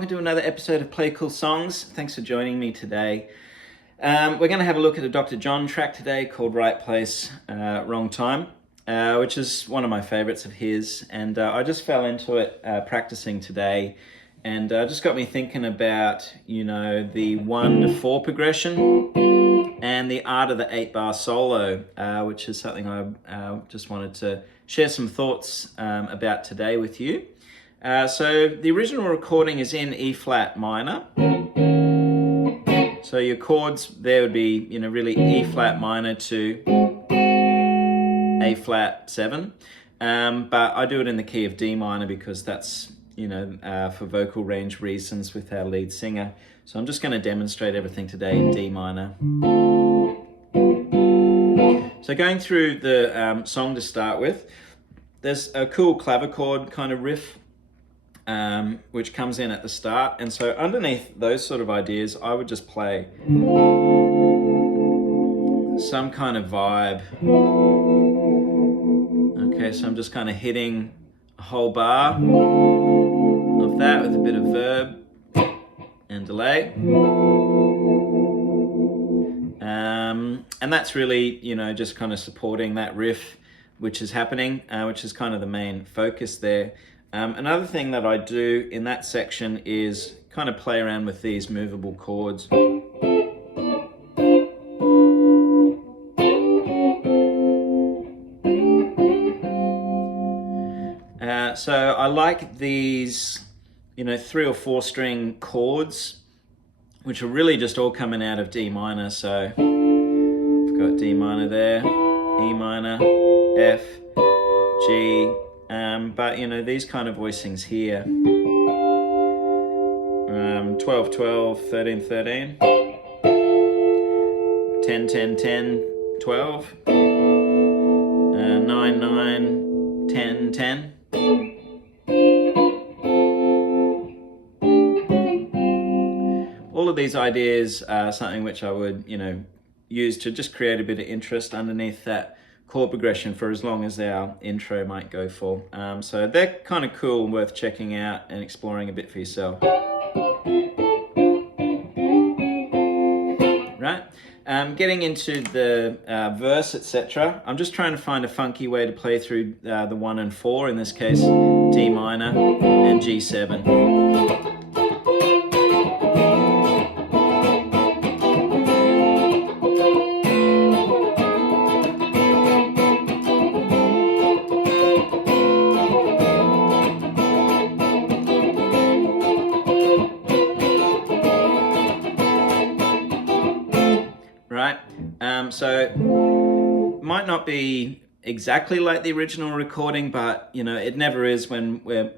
welcome to another episode of Play Cool Songs. Thanks for joining me today. We're going to have a look at a Dr. John track today called Right Place, Wrong Time, which is one of my favorites of his. And I just fell into it practicing today, and just got me thinking about, the 1 to 4 progression and the art of the 8-bar solo, which is something I just wanted to share some thoughts about today with you. So the original recording is in E flat minor. So your chords there would be, really E flat minor to A flat 7. But I do it in the key of D minor because that's, for vocal range reasons with our lead singer. So I'm just going to demonstrate everything today in D minor. So going through the song to start with, there's a cool clavichord kind of riff which comes in at the start, and so underneath those sort of ideas I would just play some kind of vibe. Okay, so I'm just kind of hitting a whole bar of that with a bit of verb and delay, and that's really just kind of supporting that riff which is happening, which is kind of the main focus there. Another thing that I do in that section is kind of play around with these movable chords. So I like these, 3 or 4 string chords, which are really just all coming out of D minor. So I've got D minor there, E minor, F, G, but these kind of voicings here, 12, 12, 13, 13, 10, 10, 10, 12, 9, 9, 10, 10. All of these ideas are something which I would, use to just create a bit of interest underneath that chord progression for as long as our intro might go for. So they're kind of cool and worth checking out and exploring a bit for yourself. Right, getting into the verse, etc. I'm just trying to find a funky way to play through the 1 and 4, in this case D minor and G7. So might not be exactly like the original recording, but it never is when we're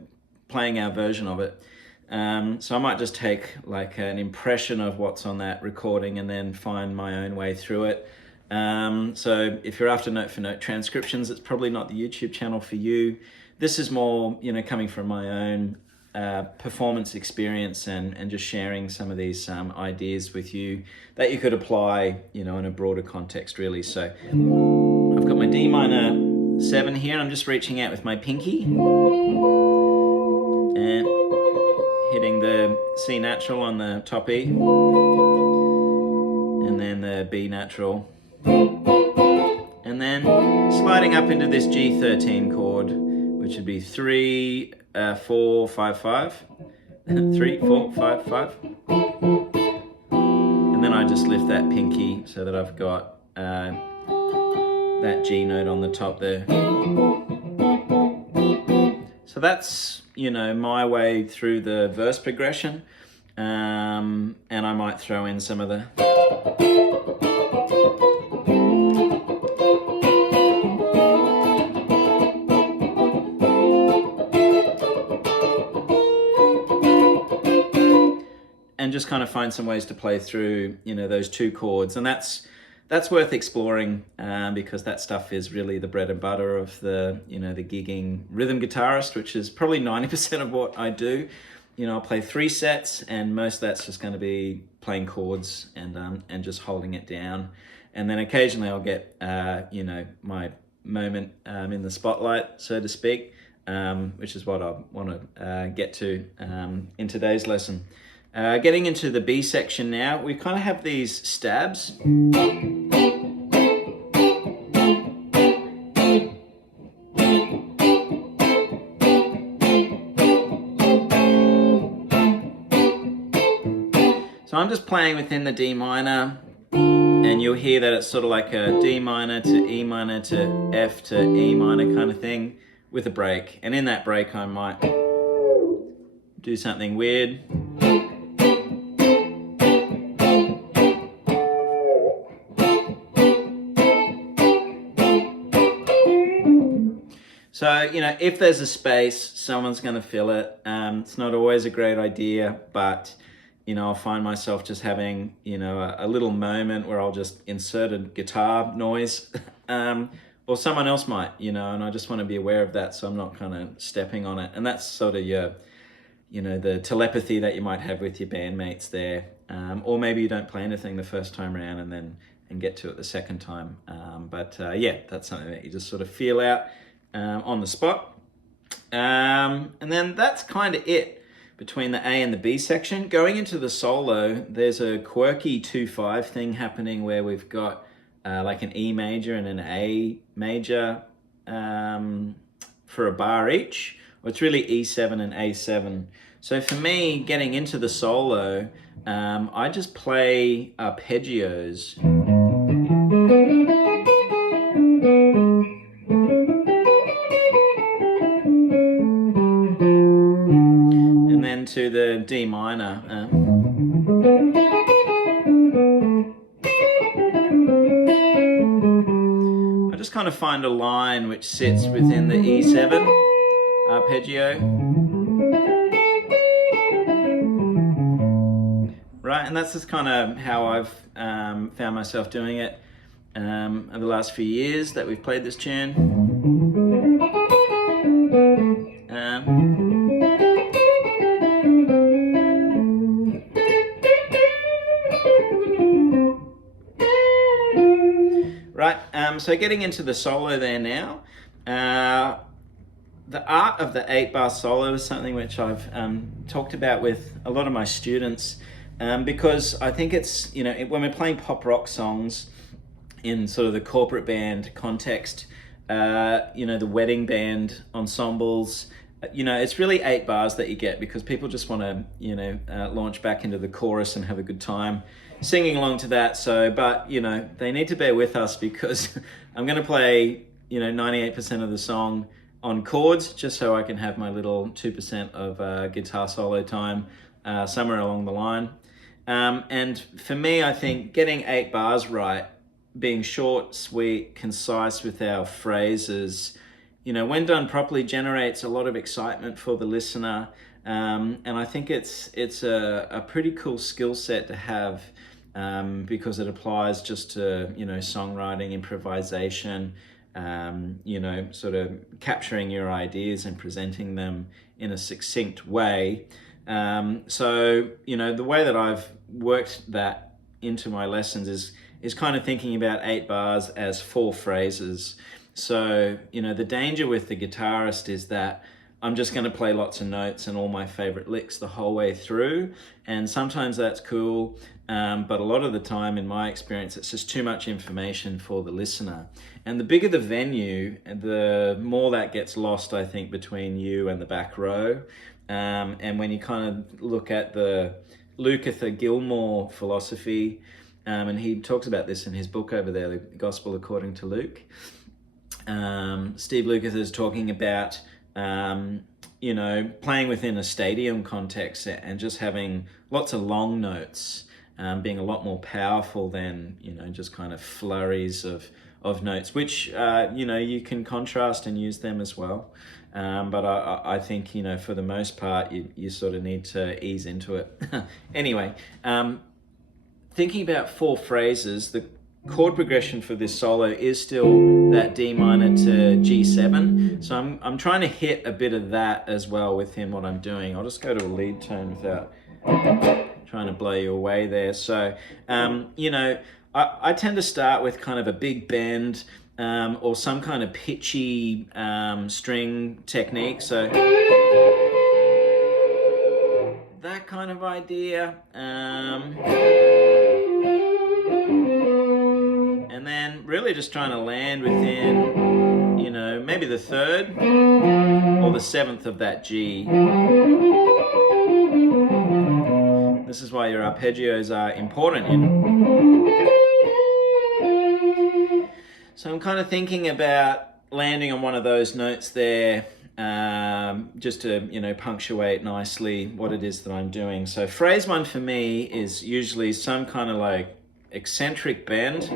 playing our version of it. So I might just take like an impression of what's on that recording and then find my own way through it. So if you're after note for note transcriptions, it's probably not the YouTube channel for you. This is more coming from my own performance experience and just sharing some of these ideas with you that you could apply in a broader context really. So I've got my D minor 7 here. I'm just reaching out with my pinky and hitting the C natural on the top E and then the B natural, and then sliding up into this G13 chord, which would be 3, 4, 5, 5, 3, 4, 5, 5. And then I just lift that pinky so that I've got that G note on the top there. So that's, my way through the verse progression. And I might throw in some of the and just kind of find some ways to play through, those 2 chords. And that's worth exploring because that stuff is really the bread and butter of the, the gigging rhythm guitarist, which is probably 90% of what I do. I'll play 3 sets, and most of that's just going to be playing chords and just holding it down. And then occasionally I'll get, my moment in the spotlight, so to speak. which is what I want to get to in today's lesson. Getting into the B section now, we kind of have these stabs. So I'm just playing within the D minor, and you'll hear that it's sort of like a D minor to E minor to F to E minor kind of thing with a break. And in that break I might do something weird. So, you know, if there's a space, someone's going to fill it. It's not always a great idea, but, you know, I'll find myself just having, you know, a little moment where I'll just insert a guitar noise, or someone else might, you know, and I just want to be aware of that so I'm not kind of stepping on it. And that's sort of your, you know, the telepathy that you might have with your bandmates there. Or maybe you don't play anything the first time around and get to it the second time. Yeah, that's something that you just sort of feel out on the spot. And then that's kind of it between the A and the B section. Going into the solo, there's a quirky 2/5 thing happening where we've got like an E major and an A major for a bar each. Well, it's really E7 and A7. So for me, getting into the solo, I just play arpeggios. And then to the D minor. I just kind of find a line which sits within the E7 arpeggio. Right, and that's just kind of how I've found myself doing it over the last few years that we've played this tune. Right, so getting into the solo there now. The art of the 8-bar solo is something which I've talked about with a lot of my students, because I think it's, you know, when we're playing pop rock songs in sort of the corporate band context, you know, the wedding band ensembles, you know, it's really 8 bars that you get because people just want to, you know, launch back into the chorus and have a good time singing along to that. So, but, you know, they need to bear with us because I'm going to play, you know, 98% of the song on chords just so I can have my little 2% of guitar solo time somewhere along the line. And for me, I think getting 8 bars right, being short, sweet, concise with our phrases, you know, when done properly, generates a lot of excitement for the listener. And I think it's a pretty cool skill set to have, because it applies just to, you know, songwriting, improvisation, you know, sort of capturing your ideas and presenting them in a succinct way. So, you know, the way that I've worked that into my lessons is kind of thinking about 8 bars as 4 phrases. So, you know, the danger with the guitarist is that I'm just going to play lots of notes and all my favorite licks the whole way through. And sometimes that's cool, but a lot of the time, in my experience, it's just too much information for the listener. And the bigger the venue, the more that gets lost, I think, between you and the back row. And when you kind of look at the Lukather Gilmore philosophy, and he talks about this in his book over there, The Gospel According to Luke. Steve Lukather is talking about, you know, playing within a stadium context and just having lots of long notes, being a lot more powerful than, you know, just kind of flurries of notes, which, you know, you can contrast and use them as well. But I think, you know, for the most part, you sort of need to ease into it. Anyway, thinking about 4 phrases, the chord progression for this solo is still that D minor to G7. So I'm trying to hit a bit of that as well within what I'm doing. I'll just go to a lead tone without trying to blow you away there. So, you know, I tend to start with kind of a big bend, or some kind of pitchy string technique. So that kind of idea. And then really just trying to land within, you know, maybe the third or the seventh of that G. This is why your arpeggios are important. So I'm kind of thinking about landing on one of those notes there, just to, you know, punctuate nicely what it is that I'm doing. So phrase one for me is usually some kind of like eccentric bend.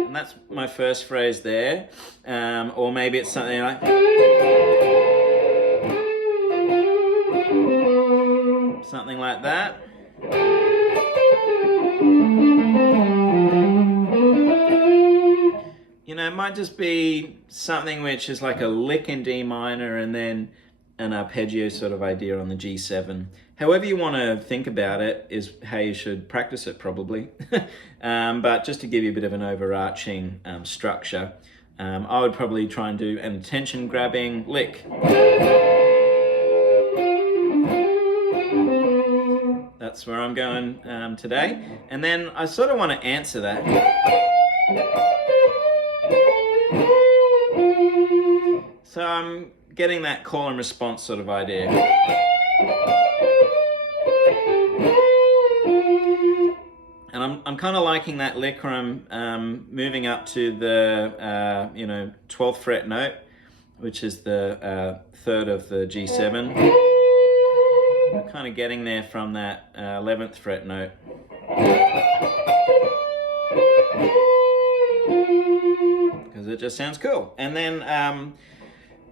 And that's my first phrase there. Or maybe it's something like... something like that. You know, it might just be something which is like a lick in D minor and then an arpeggio sort of idea on the G7. However you want to think about it is how you should practice it probably. But just to give you a bit of an overarching structure, I would probably try and do an attention grabbing lick. That's where I'm going today. And then I sort of want to answer that. So I'm getting that call and response sort of idea. And I'm kind of liking that lick where I'm moving up to the you know, 12th fret note, which is the third of the G7. I'm kind of getting there from that 11th fret note. Because it just sounds cool. And then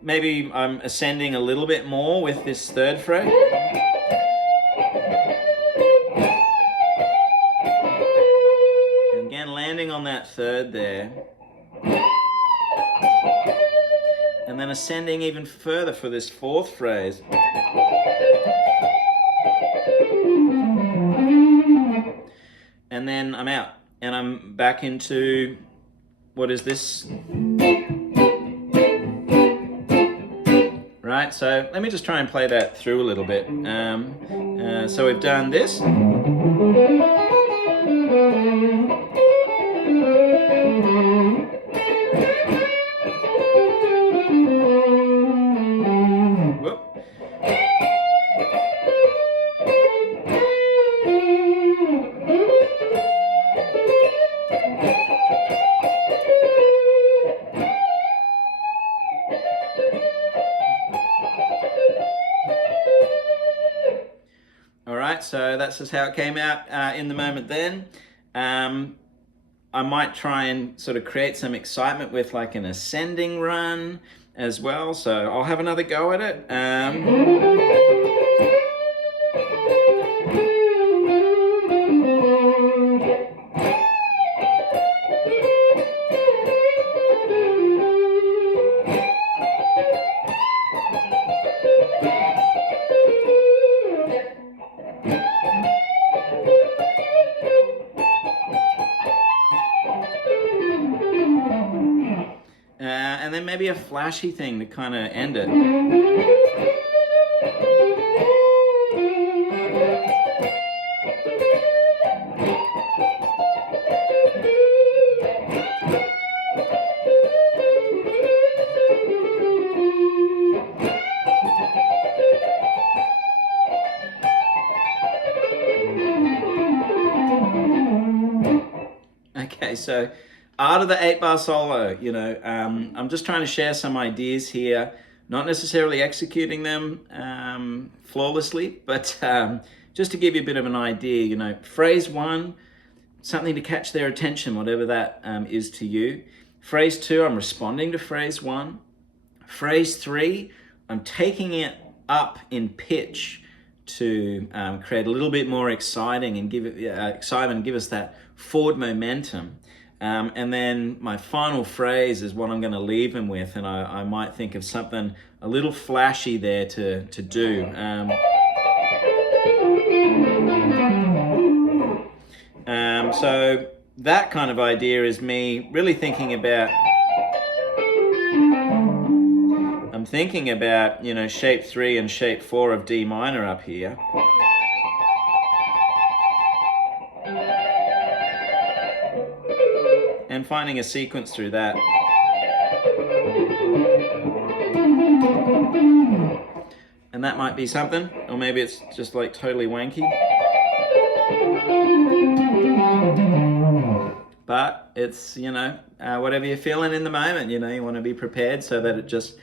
maybe I'm ascending a little bit more with this third fret. And again, landing on that third there. And then ascending even further for this fourth phrase. And then I'm out. And I'm back into, what is this? Right, so let me just try and play that through a little bit. So we've done this. Whoop. So that's just how it came out in the moment then. I might try and sort of create some excitement with like an ascending run as well. So I'll have another go at it. And then maybe a flashy thing to kind of end it. Okay, so art of the 8-bar solo, you know, I'm just trying to share some ideas here, not necessarily executing them flawlessly, but just to give you a bit of an idea, you know, phrase one, something to catch their attention, whatever that is to you. Phrase two, I'm responding to phrase one. Phrase three, I'm taking it up in pitch to create a little bit more exciting and give it excitement, give us that forward momentum. And then my final phrase is what I'm going to leave them with, and I might think of something a little flashy there to do. So that kind of idea is me really thinking about, I'm thinking about, you know, shape 3 and shape 4 of D minor up here. And finding a sequence through that. And that might be something, or maybe it's just like totally wanky. But it's, you know, whatever you're feeling in the moment, you know, you want to be prepared so that it just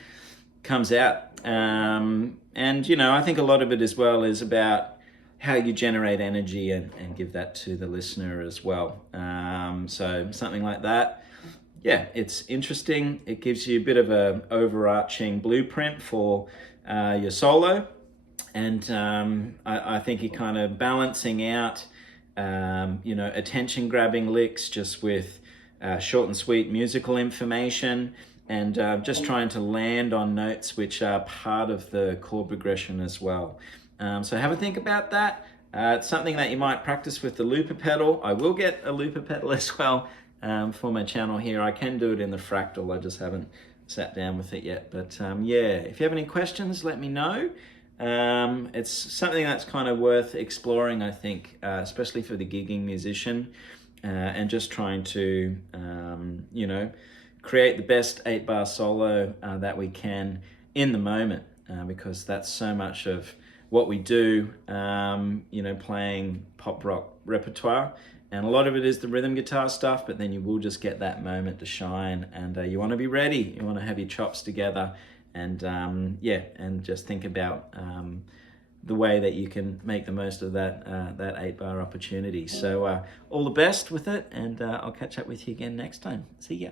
comes out. And, you know, I think a lot of it as well is about how you generate energy and give that to the listener as well. So something like that. Yeah, it's interesting. It gives you a bit of an overarching blueprint for your solo. And I think you're kind of balancing out, you know, attention-grabbing licks just with short and sweet musical information, and just trying to land on notes which are part of the chord progression as well. So have a think about that. It's something that you might practice with the looper pedal. I will get a looper pedal as well for my channel here. I can do it in the fractal, I just haven't sat down with it yet. But yeah, if you have any questions, let me know. It's something that's kind of worth exploring, I think, especially for the gigging musician, and just trying to, you know, create the best 8-bar solo that we can in the moment, because that's so much of what we do, you know, playing pop rock repertoire. And a lot of it is the rhythm guitar stuff, but then you will just get that moment to shine, and you want to be ready. You want to have your chops together, and yeah, and just think about the way that you can make the most of that that 8-bar opportunity. So all the best with it, and I'll catch up with you again next time. See ya.